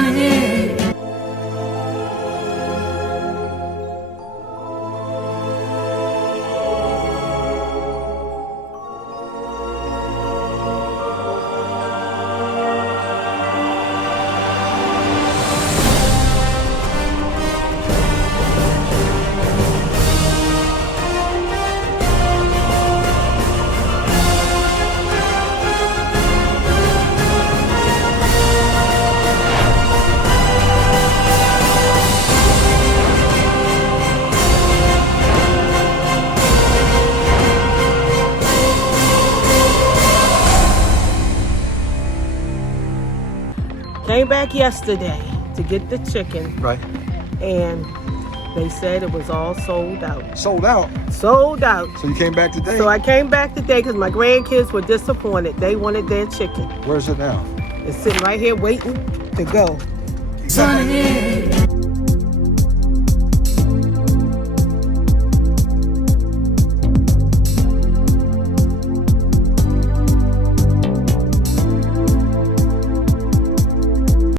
Sunny. Came back yesterday to get the chicken, Right. and they said it was all sold out. Sold out. Sold out. So you came back today? So I came back today because my grandkids were disappointed. They wanted their chicken. Where's it now? It's sitting right here waiting to go. Sunny.